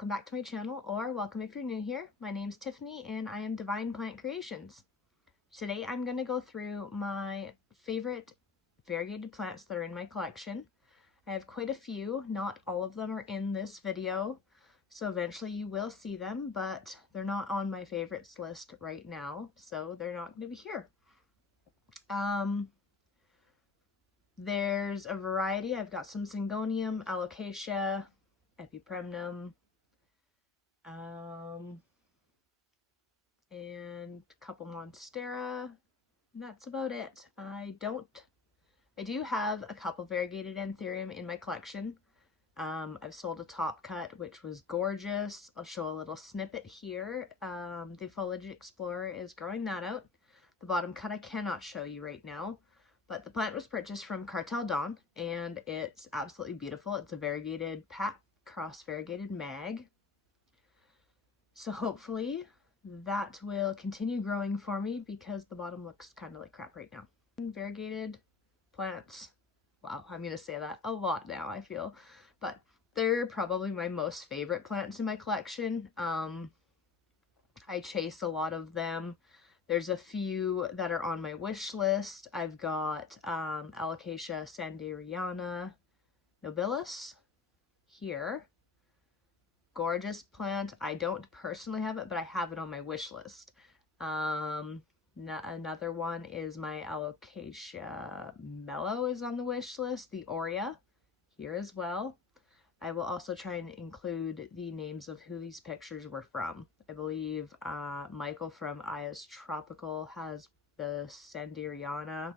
welcome back to my channel, or welcome if you're new here. My name's Tiffany and I am Divine Plant Creations. Today I'm going to go through my favorite variegated plants that are in my collection. I have quite a few, not all of them are in this video, so eventually you will see them, but they're not on my favorites list right now, so they're not going to be here. There's a variety. I've got some Syngonium, Alocasia, Epipremnum, and a couple Monstera, and that's about it. I do have a couple variegated Anthurium in my collection. I've sold a top cut, which was gorgeous. I'll show a little snippet here. The Foliage Explorer is growing that out. The bottom cut I cannot show you right now, but the plant was purchased from Cartel Dawn, and it's absolutely beautiful. It's a variegated pat cross variegated mag. So hopefully that will continue growing for me because the bottom looks kind of like crap right now. Variegated plants. Wow, I'm going to say that a lot now, I feel. But they're probably my most favorite plants in my collection. I chase a lot of them. There's a few that are on my wish list. I've got Alocasia sanderiana nobilis here. Gorgeous plant. I don't personally have it, but I have it on my wish list. Another one is my Alocasia mellow is on the wish list. The Aurea here as well. I will also try and include the names of who these pictures were from. I believe Michael from Aya's Tropical has the Sanderiana,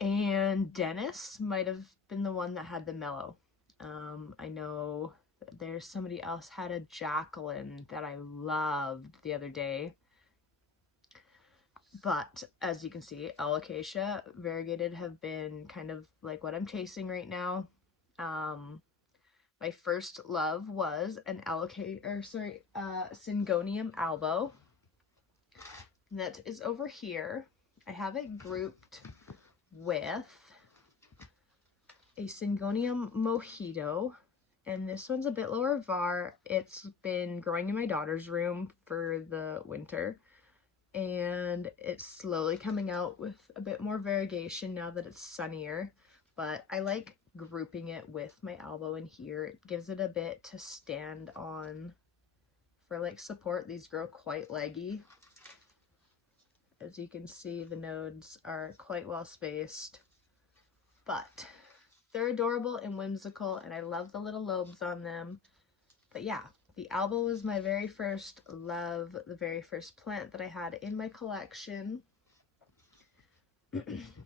and Dennis might have been the one that had the mellow. I know there's somebody else had a Jacqueline that I loved the other day. But as you can see, Alocasia variegated have been kind of like what I'm chasing right now. My first love was an Syngonium albo. That is over here. I have it grouped with a Syngonium mojito, and this one's a bit lower var. It's been growing in my daughter's room for the winter, and it's slowly coming out with a bit more variegation now that it's sunnier, but I like grouping it with my albo in here. It gives it a bit to stand on for like support. These grow quite leggy. As you can see, the nodes are quite well spaced, but they're adorable and whimsical, and I love the little lobes on them. But yeah, the albo was my very first love, the very first plant that I had in my collection.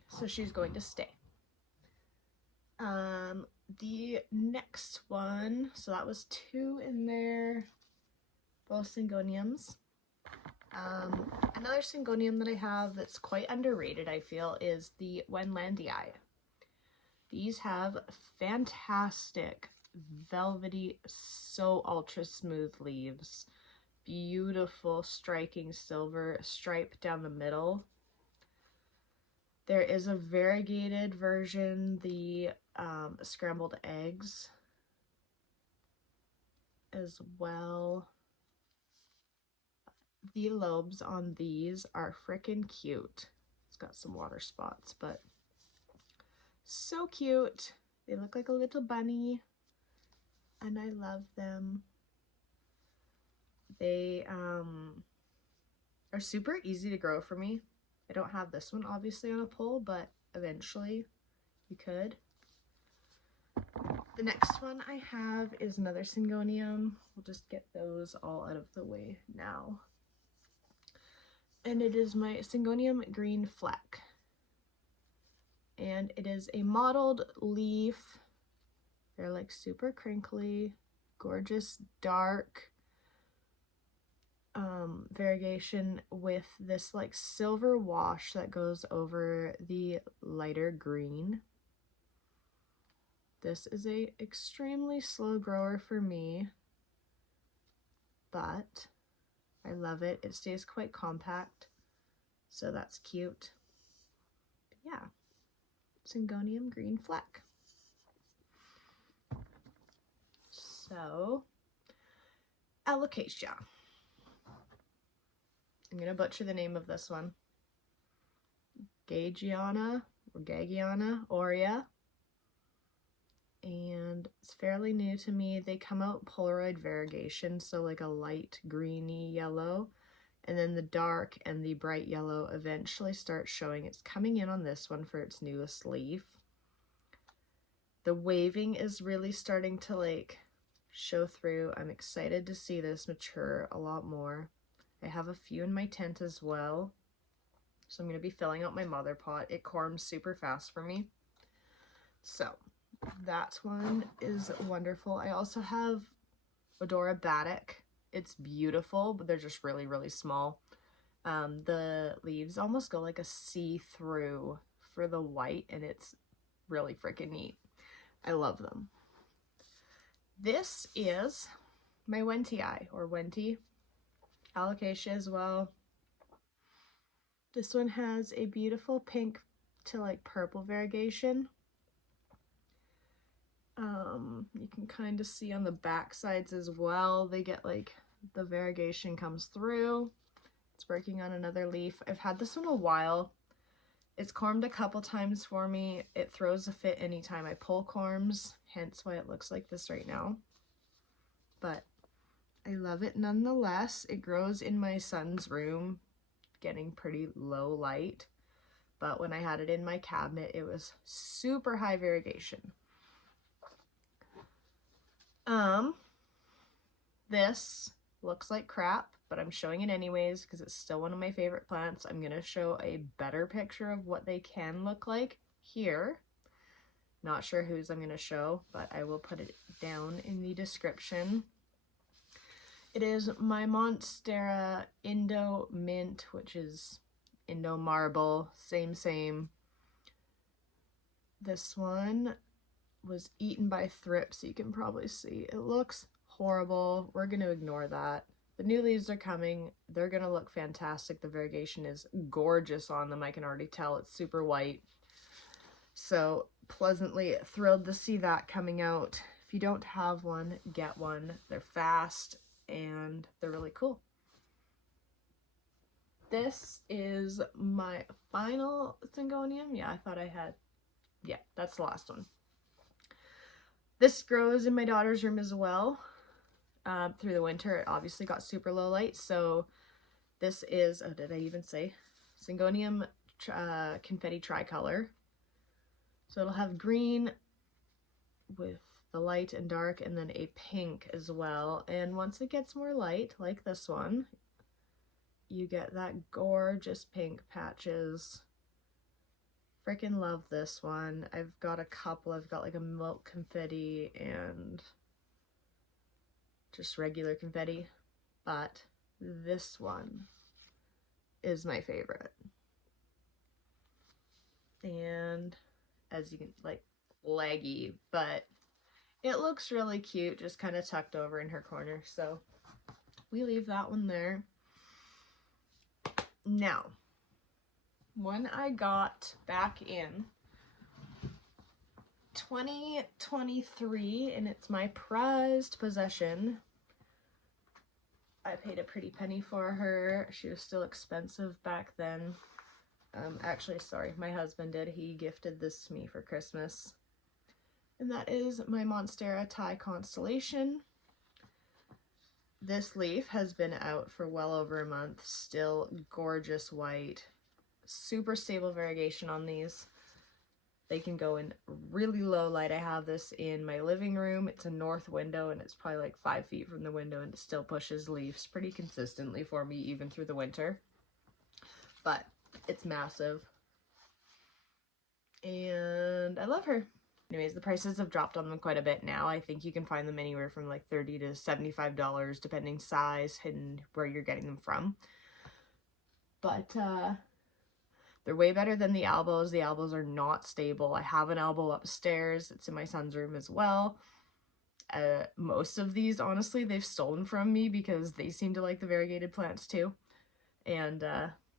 So she's going to stay. The next one, so that was two in there, both Syngoniums. Another Syngonium that I have that's quite underrated, I feel, is the Wenlandii. These have fantastic, velvety, so ultra smooth leaves. Beautiful, striking silver stripe down the middle. There is a variegated version, the scrambled eggs as well. The lobes on these are frickin' cute. It's got some water spots, but so cute. They look like a little bunny, and I love them. They are super easy to grow for me. I don't have this one obviously on a pole, but eventually you could. The next one I have is another Syngonium. We'll just get those all out of the way now. And it is my Syngonium Green Fleck. And it is a mottled leaf. They're like super crinkly, gorgeous, dark variegation with this like silver wash that goes over the lighter green. This is a extremely slow grower for me, but I love it. It stays quite compact, so that's cute. But yeah, Syngonium Green Fleck. So alocasia. I'm going to butcher the name of this one. Gagiana or Gagiana aurea. And it's fairly new to me. They come out Polaroid variegation, so like a light greeny yellow. And then the dark and the bright yellow eventually start showing. It's coming in on this one for its newest leaf. The waving is really starting to like show through. I'm excited to see this mature a lot more. I have a few in my tent as well. So I'm going to be filling out my mother pot. It corms super fast for me. So that one is wonderful. I also have Odora Batic. It's beautiful, but they're just really, really small. The leaves almost go like a see-through for the white, and it's really freaking neat. I love them. This is my Wentii, or Wentii alocasia as well. This one has a beautiful pink to like purple variegation. You can kind of see on the back sides as well, they get like the variegation comes through. It's working on another leaf. I've had this one a while. It's cormed a couple times for me. It throws a fit anytime I pull corms, hence why it looks like this right now. But I love it nonetheless. It grows in my son's room, getting pretty low light. But when I had it in my cabinet, it was super high variegation. This looks like crap, but I'm showing it anyways because it's still one of my favorite plants. I'm gonna show a better picture of what they can look like here. Not sure whose I'm gonna show, but I will put it down in the description. It is my Monstera Indo Mint, which is Indo Marble, same. This one was eaten by thrips, so you can probably see. It looks horrible. We're going to ignore that. The new leaves are coming. They're going to look fantastic. The variegation is gorgeous on them. I can already tell it's super white. So pleasantly thrilled to see that coming out. If you don't have one, get one. They're fast and they're really cool. This is my final Syngonium. Yeah, I thought I had. Yeah, that's the last one. This grows in my daughter's room as well. Through the winter, it obviously got super low light, so this is, oh, did I even say? Syngonium Confetti Tricolor. So it'll have green with the light and dark, and then a pink as well. And once it gets more light, like this one, you get that gorgeous pink patches. Freaking love this one. I've got a couple. I've got like a milk confetti and just regular confetti, but this one is my favorite. And as you can, like, leggy, but it looks really cute, just kind of tucked over in her corner. So we leave that one there. Now, one I got back in 2023, and it's my prized possession. I paid a pretty penny for her. She was still expensive back then. Actually, sorry, my husband did. He gifted this to me for Christmas. And that is my Monstera Thai Constellation. This leaf has been out for well over a month. Still gorgeous white. Super stable variegation on these. They can go in really low light. I have this in my living room. It's a north window and it's probably like 5 feet from the window, and it still pushes leaves pretty consistently for me even through the winter. But it's massive. And I love her. Anyways, the prices have dropped on them quite a bit now. I think you can find them anywhere from like $30 to $75 depending size and where you're getting them from. But they're way better than the elbows. The elbows are not stable. I have an elbow upstairs. It's in my son's room as well. Most of these, honestly, they've stolen from me because they seem to like the variegated plants too. And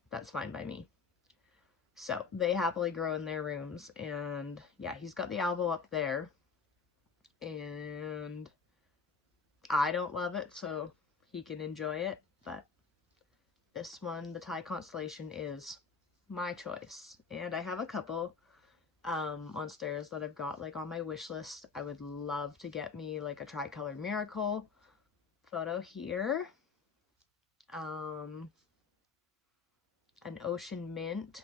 that's fine by me. So they happily grow in their rooms. And yeah, he's got the elbow up there. And I don't love it, so he can enjoy it, but this one, the Thai constellation, is my choice. And I have a couple monsteras that I've got like on my wish list. I would love to get me like a tricolor miracle photo here. An ocean mint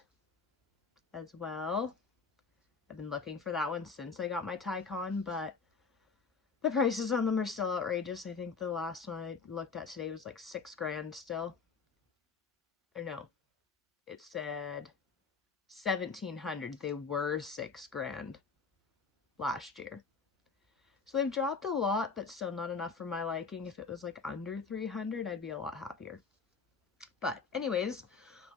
as well. I've been looking for that one since I got my Tycon, but the prices on them are still outrageous. I think the last one I looked at today was like $6,000 still. Or no, it said 1,700. They were $6,000 last year. So they've dropped a lot, but still not enough for my liking. If it was like under 300, I'd be a lot happier. But anyways,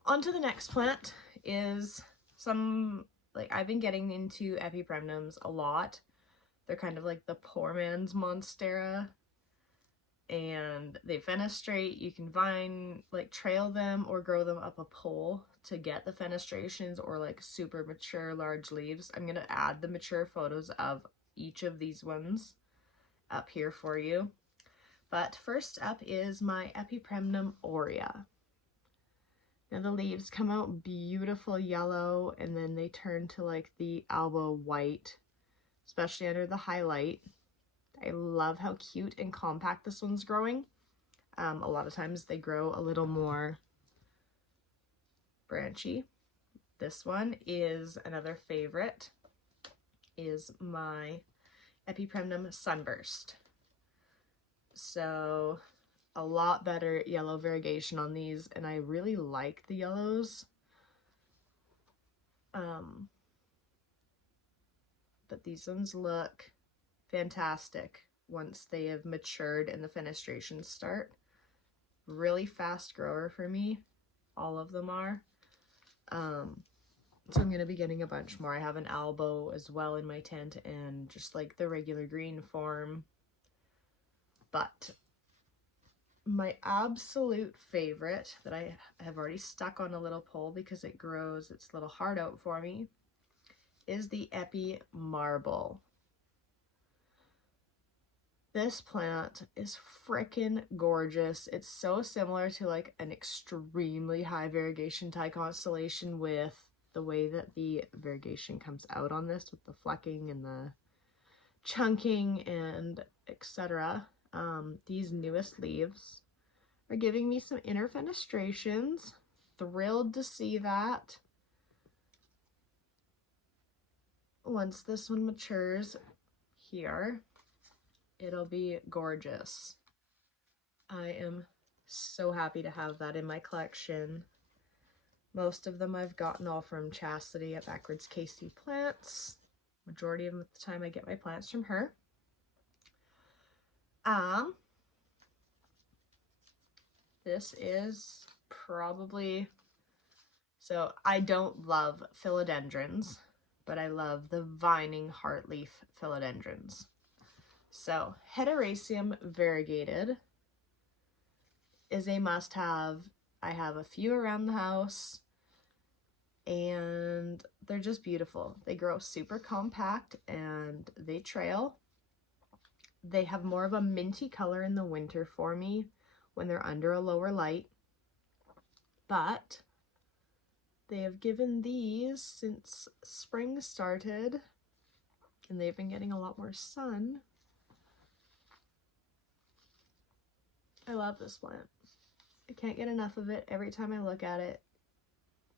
on to the next plant is some, like, I've been getting into epipremnums a lot. They're kind of like the poor man's monstera, and they fenestrate. You can trail them or grow them up a pole to get the fenestrations or like super mature large leaves. I'm going to add the mature photos of each of these ones up here for you. But first up is my epipremnum aurea. Now the leaves come out beautiful yellow, and then they turn to like the alba white, especially under the highlight. I love how cute and compact this one's growing. A lot of times they grow a little more branchy. This one is another favorite, is my epipremnum sunburst. So a lot better yellow variegation on these, and I really like the yellows. But these ones look fantastic once they have matured and the fenestrations start. Really fast grower for me, all of them are. So I'm going to be getting a bunch more. I have an albo as well in my tent, and just like the regular green form. But my absolute favorite that I have already stuck on a little pole because it grows its little heart out for me is the Epi Marble. This plant is freaking gorgeous. It's so similar to like an extremely high variegation Thai constellation with the way that the variegation comes out on this with the flecking and the chunking and etc. These newest leaves are giving me some inner fenestrations. Thrilled to see that. Once this one matures here, it'll be gorgeous. I am so happy to have that in my collection. Most of them I've gotten all from Chastity at Backwards KC Plants. Majority of the time I get my plants from her. This is probably, so I don't love philodendrons, but I love the vining heartleaf philodendrons. So Hederaceum variegated is a must-have. I have a few around the house, and they're just beautiful. They grow super compact and they trail. They have more of a minty color in the winter for me when they're under a lower light, but they have given these since spring started, and they've been getting a lot more sun. I love this plant. I can't get enough of it. Every time I look at it,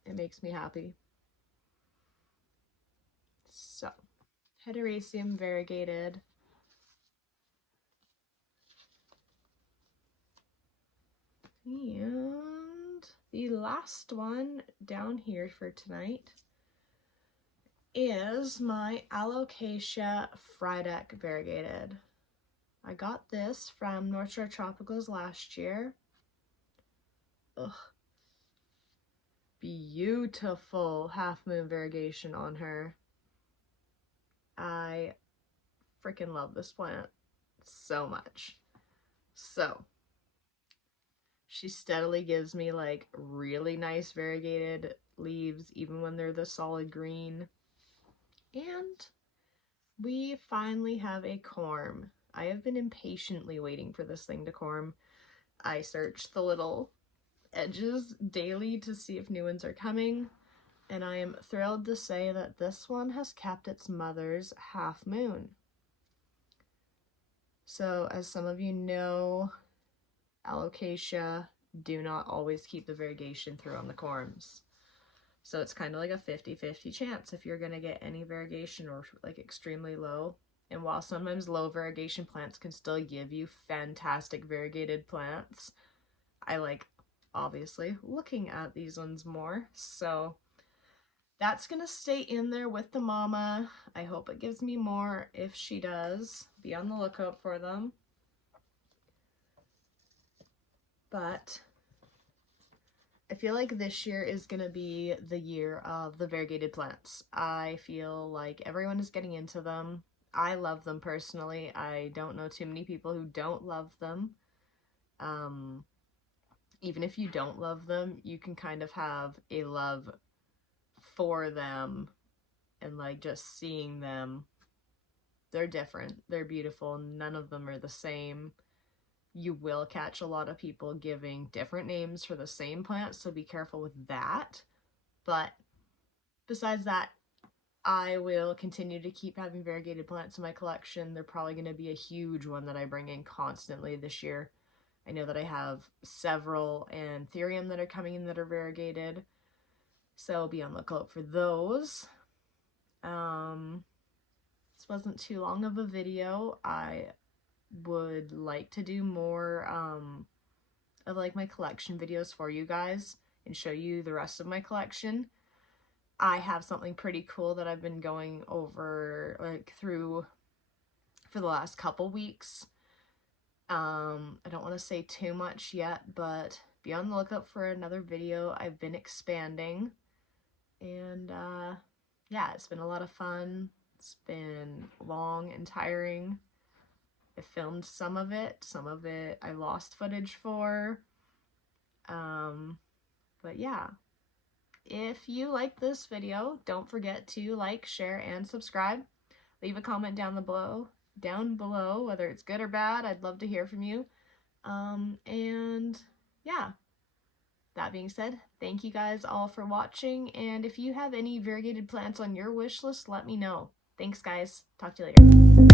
it makes me happy. So, Hederaceum variegated. And the last one down here for tonight is my Alocasia Frydek variegated. I got this from North Shore Tropicals last year. Ugh. Beautiful half moon variegation on her. I freaking love this plant so much. So she steadily gives me like really nice variegated leaves even when they're the solid green. And we finally have a corm. I have been impatiently waiting for this thing to corm. I search the little edges daily to see if new ones are coming, and I am thrilled to say that this one has kept its mother's half moon. So as some of you know, alocasia do not always keep the variegation through on the corms. So it's kind of like a 50-50 chance if you're going to get any variegation or like extremely low. And while sometimes low variegation plants can still give you fantastic variegated plants, I like obviously looking at these ones more. So that's going to stay in there with the mama. I hope it gives me more. If she does, be on the lookout for them. But I feel like this year is going to be the year of the variegated plants. I feel like everyone is getting into them. I love them personally. I don't know too many people who don't love them. Even if you don't love them, you can kind of have a love for them, and like just seeing them. They're different. They're beautiful. None of them are the same. You will catch a lot of people giving different names for the same plant, so be careful with that. But besides that, I will continue to keep having variegated plants in my collection. They're probably going to be a huge one that I bring in constantly this year. I know that I have several Anthurium that are coming in that are variegated, so be on the lookout for those. This wasn't too long of a video. I would like to do more of like my collection videos for you guys and show you the rest of my collection. I have something pretty cool that I've been going over like through for the last couple weeks. I don't want to say too much yet, but be on the lookout for another video. I've been expanding, and yeah, it's been a lot of fun. It's been long and tiring. I filmed some of it I lost footage for. But yeah, if you like this video, don't forget to like, share, and subscribe. Leave a comment down below, whether it's good or bad. I'd love to hear from you. And yeah, that being said, thank you guys all for watching, and if you have any variegated plants on your wish list, let me know. Thanks guys, talk to you later.